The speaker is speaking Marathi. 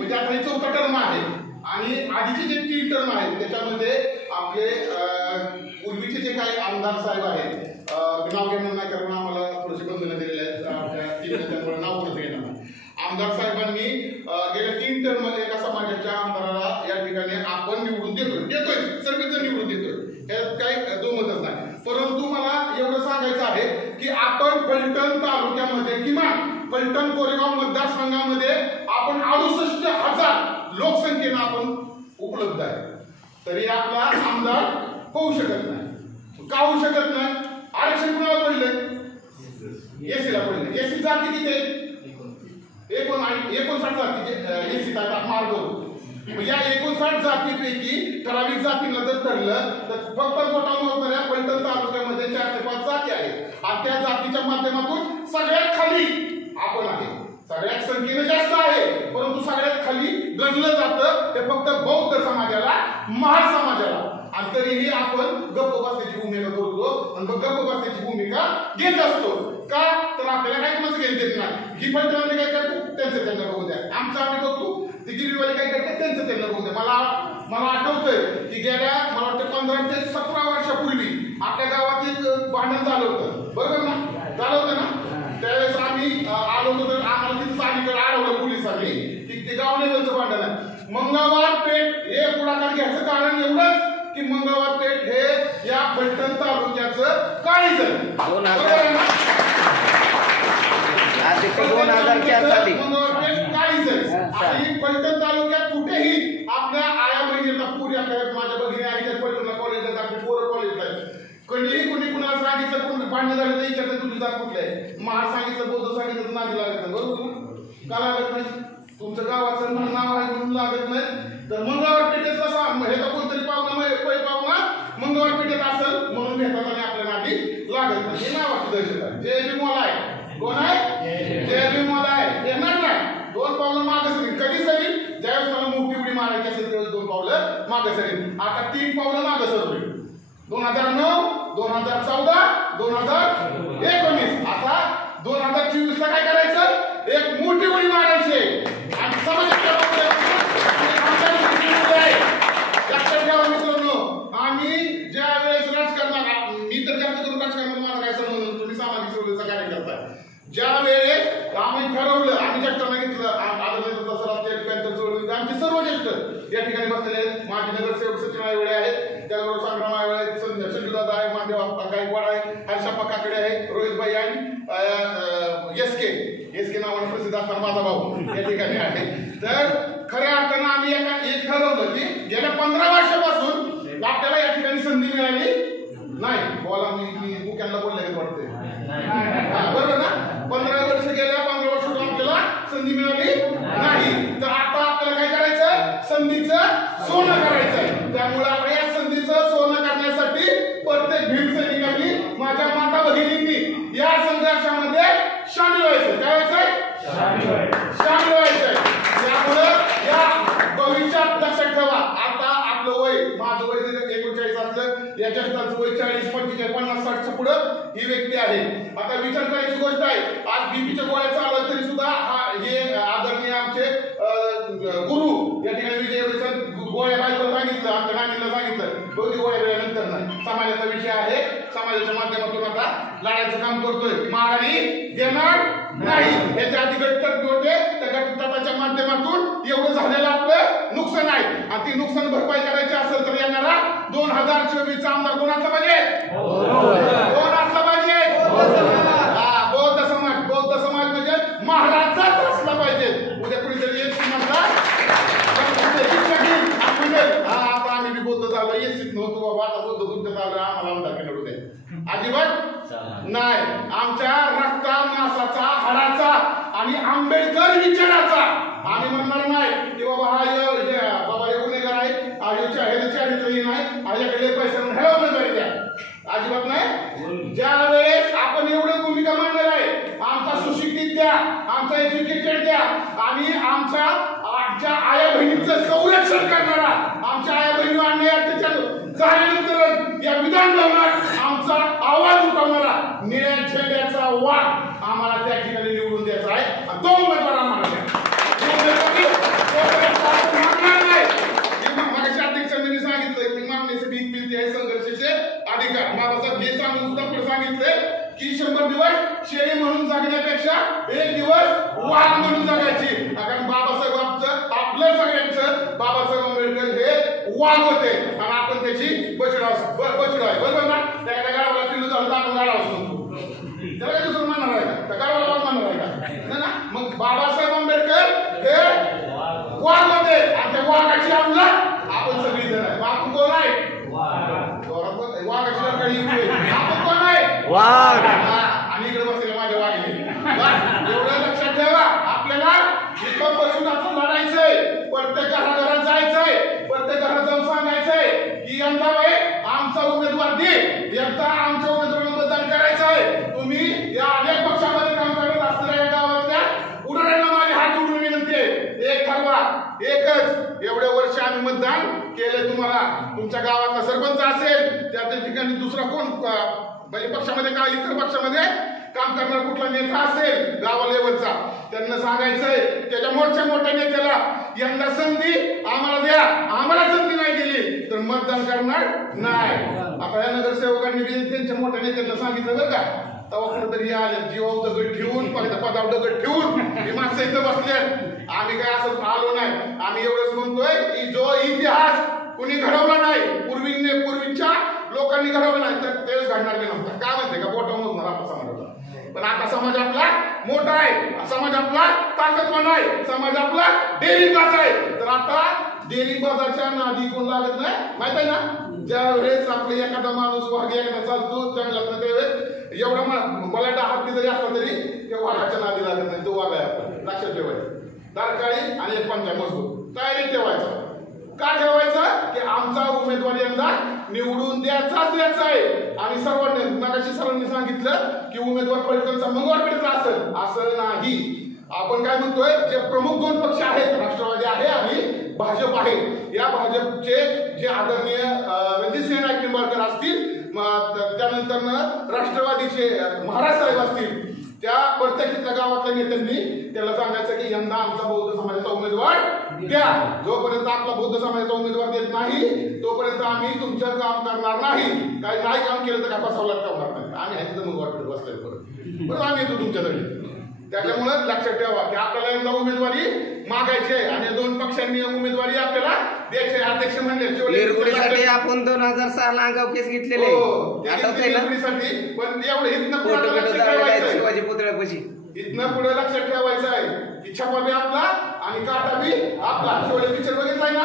म्हणजे आता हे चौथा टर्म आहे आणि आधीचे जे 3 टर्म आहेत त्याच्यामध्ये आपले पूर्वीचे जे काही आमदार साहेब आहेत, नाव घेणार नाही कारण आम्हाला थोडेसे बंधनं दिलेले आहेत आमच्या 3 त्यामुळे नाव पुढे घेणार नाही. आमदार साहेबांनी गेल्या 3 टर्म मध्ये एका समाजाच्या आमदाराला या ठिकाणी आपण निवडून देतोय सर्वजण निवडून देतोय, यात काही दुमतच नाही. परंतु मला एवढं सांगायचं आहे की आपण फलटण तालुक्यामध्ये किमान फलटण कोरेगाव मतदारसंघामध्ये आपण 68,000 लोकसंख्येनं आपण उपलब्ध आहे, तरी आपला आमदार होऊ शकत नाही. का होऊ शकत नाही? आरक्षण कुणाला पडलं? एसीला पडलं. एसी जाती किती आहेत? 59 जाती एसी मार्ग. या 59 जातीपैकी ठराविक जातीला जर ठरलं तर फक्त मोठा मोठ्या फलटण तालुक्यामध्ये 4 ते 5 जाती आहेत आणि त्या जातीच्या माध्यमातून सगळ्यात खाली आपण आहे. सगळ्यात संख्येने जास्त आहे परंतु सगळ्यात खाली गणलं जातं ते फक्त बौद्ध समाजाला, महार समाजाला, आणि तरीही आपण गप्प बसण्याची भूमिका करतो आणि गप्प बसण्याची भूमिका घेत असतो. का तर आपल्याला काय कोणाचं घेत देत नाही. ही फलटणवाले काय करतो त्यांचं त्यांना बघू द्या, आमचं आम्ही बघतो. ते गिरीवाले काय करतात त्यांचं त्यांना बघू द्या. मला आठवतंय की गेल्या मला वाटतं 15 ते 17 वर्षापूर्वी आपल्या गावात एक भांडण झालं होतं, बरोबर ना? झालं होतं ना? त्यावेळेस आम्ही आलो होतो तर आम्हाला तिथं अलीकडे अडवलं पोलिसांनी की ते गाव लेवलचं भांडण आहे. मंगळवार पेठ हे पुढाकार घ्यायचं कारण एवढंच की मंगळवार पेठ हे या फलटण तालुक्याचं काळीज आहे. मंगळवार पेठ काळीज आहे आणि फलटण तालुक्यात कुठेही आपल्या आया बहिणीला पुरी आपल्या माझ्या भगिनी आईच्या फलटणला कॉलेजला आपली पोरं कॉलेजला आहेत. कोणी कुणाला सांगितलं कोणी भांडण झालं तर विचारतं तुझी जात कुठलं आहे? महार सांगितलं, बौद्ध सांगितलं नादी लागत नाही, बरोबर ना? का लागत नाही? तुमचं गावाचं नाव आहे म्हणून लागत नाही. तर मंगळवार पेठेतला हे का कोणतरी पाहुणा मंगळवार पेठेत असेल म्हणून भेटतात आणि आपल्या नादी लागत नाही. हे नावाची दहशत आहे. जय मोला आहे. कोण आहे? जय मोला आहे. येणार नाही. 2 पावलं मागं सरील. कधी सरील? ज्यावेळेस मला मोठी उडी मारायची असेल त्यावेळेस 2 पावलं मागं सरील. आता 3 पावलं मागं सरतोय. 2009, 2014, 2019. आता 2024 ला काय करायचं? एक मोठी उडी मारायची आणि समाजाच्या लक्षात ठेवा मित्रांनो, आम्ही ज्या वेळेस राजकारणात, मी तर जास्त करून राजकारणात मला काय समजून तुम्ही सामाजिक सेवेचा कार्य करताय, ज्या वेळेस आम्ही ठरवलं, आम्ही ज्येष्ठांना घेतलं, आदरणीय दसरा पॅन्थर चळवळीत आमचे सर्व ज्येष्ठ या ठिकाणी बसलेले आहेत. माझे नगरसेवक सचिन आयवळे आहेत, त्याबरोबर संग्राम आयवळे, संजूदादा आहे, महादेव गायकवाड आहे, हर्षप्पा काकडे आहे, रोहितबाई आणि एस के नावाने प्रसिद्ध असणारा माझा भाऊ या ठिकाणी आहे. तर खऱ्या अर्थानं आम्ही एक ठरवलं की गेल्या 15 वर्षापासून आपल्याला या ठिकाणी संधी मिळाली नाही. बोला मी मुख्यांना बोलले वाटते, बरोबर ना? 15 वर्ष गेल्या, 15 वर्षातून आपल्याला संधी मिळाली नाही. तर आता आपल्याला काय करायचं? संधीचं सोनं करायचंय. त्यामुळे आपण या संधीचं सोनं करण्यासाठी प्रत्येक भीम सैनिकांनी, माझ्या माता भगिनींनी या संघर्षामध्ये शामिल व्हायचं. काय व्हायचंय? शामिल व्हायचंय. त्यामुळे या भविष्यात लक्षात ठेवा, आता आपलं वय, माझं वय 39 असलं, या ज्येष्ठांचं वय 40, 45, 50, 60च्या पुढं ही व्यक्ती आहे. आता विचार करायची गोष्ट आहे, आज बीपीच्या गोळ्या चालत तरी सुद्धा हे आदरणीय आमचे गुरु या ठिकाणी विजय गोळ्या बायकोला सांगितलं, आमच्या नानीला सांगितलं, 2 गोळ्या वेळानंतर नाही. समाजाचा विषय आहे, समाजाच्या माध्यमातून आता लढायचं काम करतोय. माघारी देणार नाही. याच्या आधी गटतट होते, त्या गटतटाच्या माध्यमातून एवढं झालेलं आपलं नुकसान आहे आणि ती नुकसान भरपाई करायची असेल तर येणारा 2024 आमदार कोणाचा पाहिजे? कोण असला पाहिजे? बौद्ध समाज. बौद्ध समाज म्हणजे महाराजाच असला पाहिजे. उद्या कुणीतरी एक समाजला आता आम्ही बी बौद्ध झालो, येत नव्हतो बाबा, आता बौद्ध तुमच्या झालं आम्हाला आमदार केलं होते. अजिबात नाही. आमच्या रक्ता मासाचा, हाडाचा आणि आंबेडकर विचाराचा आम्ही म्हणणार नाही की बाबा बाबा हे गुन्हेगार आहे, ह्याचं चारित्रही नाही, ह्याच्याकडे पैसे उमेदवारी द्या. अजिबात नाही. ज्या वेळेस आपण एवढं भूमिका मांडणार आहे, आमचा सुशिक्षित द्या, आमचा एज्युकेटेड द्या आणि आमच्या आया बहिणींचं संरक्षण करणारा, आमच्या आया बहिणी अन्याय अत्याचार झाल्यानंतर या विधान भवनात आमचा आवाज उठवणारा निळ्या झेंड्याचा वाघ आम्हाला त्या ठिकाणी निवडून द्यायचा आहे. 2 उमेदवार आम्हाला द्या. की 100 दिवस शेळी म्हणून जगण्यापेक्षा 1 दिवस वाघ म्हणून जगायची. कारण बाबासाहेब आपलं सगळ्यांचं बाबासाहेब आंबेडकर हे वाघ होते आणि आपण त्याची बछडा आहे. बरोबर ना? त्या गावाला पिल्लू झालं तर आपण गाडा असतो त्याला काय दुसरं म्हणणार आहे का? त्या गावाला म्हणणार आहे का? ना मग बाबासाहेब आंबेडकर हे वाघ होते आणि त्या वाघाची अंमला आपण सगळी जण आहे. आपण कोण आहे? वाघाची आपण कोण आहे? वाघ. आणि इकडे बसले माझ्या वाघिणी. एवढं लक्षात ठेवा. आपल्याला इथं बसून आपण लढायचंय. प्रत्येक घराघरात जायचंय. प्रत्येक घरात जाऊन सांगायचंय की यंदा आमचा उमेदवार दे. यंदा आमच्या उमेदवाराला मतदान करायचंय. तुम्ही या अनेक पक्षामध्ये काम करत असलेल्या गावातल्या पुढाऱ्यांना माझे हात जोडून विनंती आहे. एक ठरवा, एकच. एवढे वर्ष आम्ही मतदान केले तुम्हाला. तुमच्या गावातला सरपंच असेल त्या ठिकाणी दुसरा कोण म्हणजे पक्षामध्ये का इतर पक्षामध्ये काम करणारा कुठला नेता असेल गावा लेवलचा त्यांना सांगायचंय त्याच्या मोठ्या नेत्याला यंदा संधी आम्हाला द्या. आम्हाला संधी नाही दिली तर मतदान करणार नाही. आता या नगरसेवकांनी त्यांच्या मोठ्या नेत्याला सांगितलं बरं का. तेव्हा कुठेतरी आले जीवावर दगड ठेवून पदावर दगड ठेवून ही माणसं इथं बसले. आम्ही काय असं आलो नाही. आम्ही एवढंच म्हणतोय की जो इतिहास कुणी घडवला नाही पूर्वीच्या लोकांनी घडवला नाही तर तेच घडणार नव्हतं. काय म्हणते का बोटा मोजणार आपला समाजाला. पण आता समाज आपला मोठा आहे. समाज आपला ताकदवान आहे. समाज आपला डेअरिंगबाज आहे. तर आता डेअरिंगबाजाच्या नादी कोण लागत नाही माहित आहे ना. ज्या वेळेस आपले एखादा माणूस वाघ एखादा चालतो जंगलात त्यावेळेस एवढा बलाढ्य हत्ती जरी असला तरी त्या वाघाच्या नादी लागत नाही. तो वाघ आहे आपण लक्षात ठेवायचं. दारकाळी आणि एक पंजा मजबूत तयारी ठेवायचा. का ठेवायचा की आमचा उमेदवार यंदा निवडून द्यायचाच आहे. आणि सर्वांनी मगाशी सर्वांनी सांगितलं की उमेदवार पलटणचा मंगळवारपेठचा असेल असं नाही. आपण काय म्हणतोय जे प्रमुख 2 पक्ष आहेत राष्ट्रवादी आहे आणि भाजप आहे. या भाजपचे जे आदरणीय रणजितसिंह नाईक निंबाळकर असतील त्यानंतर राष्ट्रवादीचे महाराज साहेब असतील त्या प्रत्येक गावातल्या नेत्यांनी त्याला सांगायचं की यंदा आमचा बौद्ध समाजाचा उमेदवार द्या. जोपर्यंत आपला बौद्ध समाजाचा उमेदवार देत नाही तोपर्यंत आम्ही तुमचं काम करणार नाही. काही नाही काम केलं तर काय फसवला करणार नाही. आम्ही आहे तिथं मग वाटत बसलेलं बरं आम्ही येतो तुमच्याकडे. त्याच्यामुळे लक्षात ठेवा की आपल्याला यंदा उमेदवारी मागायची आहे आणि 2 पक्षांनी उमेदवारी आपल्याला द्यायची. अध्यक्ष म्हणले आपण 2006 ला आगाव केस घेतलेले पण एवढं इथनं पुढे लक्षात ठेवायचं. शिवाजी पुतळ्यापाशी इथनं पुढे लक्षात ठेवायचं आहे की छापा बी आपला आणि काटा बी आपला. शेवटी पिक्चर बघितलाय ना.